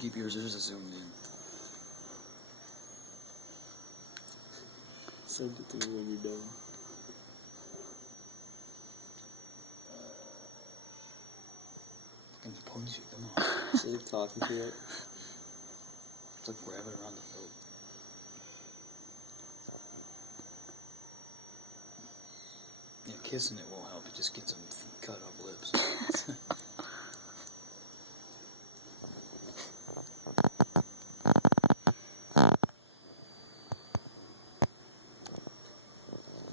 keep yours zoomed in. Send it to me when you're done. Fucking punch it, come on. Instead of talking to it. It's like grab it around the throat. Yeah, kissing it won't help. It just gets them cut up lips.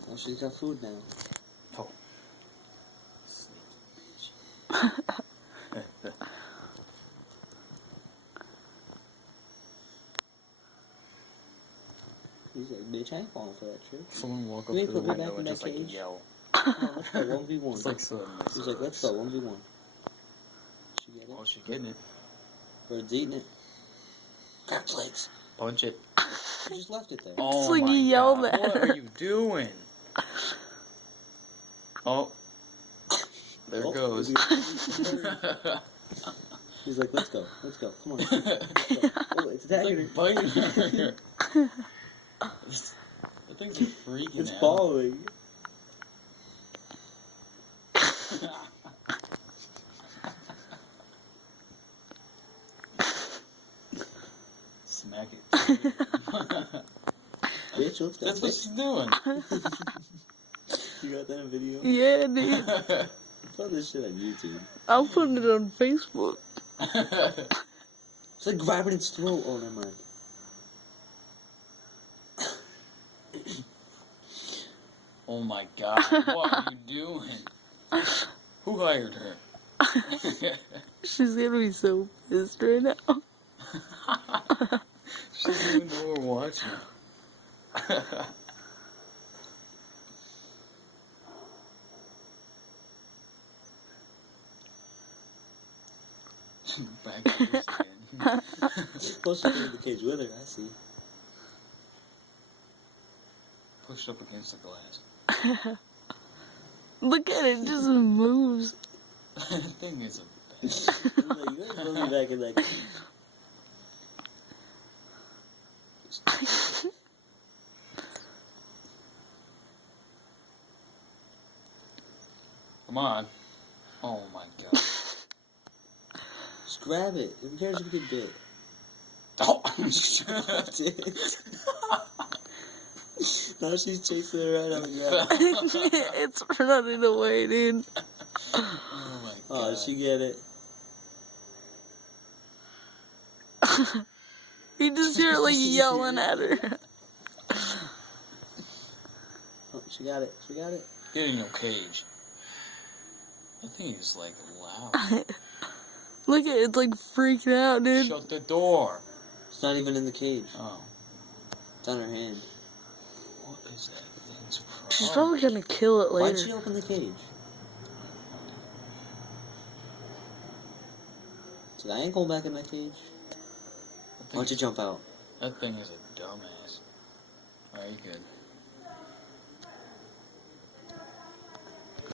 Oh, she's got food now. Oh. He's like, bitch, I ain't falling for that shit. Someone walk up You to ain't the put me window back in and that just like cage? yell. Come on, let's go 1v1. It's like so nice. He's like, let's go 1v1. She get it? Oh, she's getting it. Bird's eating it. Grab its legs. Punch it. She just left it there. Oh It's like my he yelled God. at What her. are you doing? Oh. There it goes. He's like, let's go. Let's go. Come on. Let's go. Oh, it's attacking her. Biting her. That thing's like freaking It's out. following. Smack it. Bitch, let's go. That's what she's doing. You got that in video? Yeah, dude. I found this shit on YouTube. I'm putting it on Facebook. It's like grabbing its throat. Oh, never mind. Oh my God. What are you doing? Who hired her? She's gonna be so pissed right now. She doesn't even know we're watching. Back to this again. Supposed to be in the cage with her, I see. Pushed up against the glass. Look at it, it just moves. That thing is a bad. Like, you guys put me back in that cage. Come on. Oh my God. Just grab it. Who cares if you get bit? Oh, That's it. Now she's chasing it right on the ground. It's running away, dude. Oh my God. Oh, did she get it? You just hear it like yelling at her. Oh, she got it. She got it. Get in your cage. That thing is like loud. Look at it, it's like freaking out, dude. Shut the door. It's not even in the cage. Oh. It's on her hand. What is that thing's problem? She's probably gonna kill it Why'd later. she open the cage? So I ain't going back in that cage. Why don't you jump out? That thing is a dumbass. Alright, you good.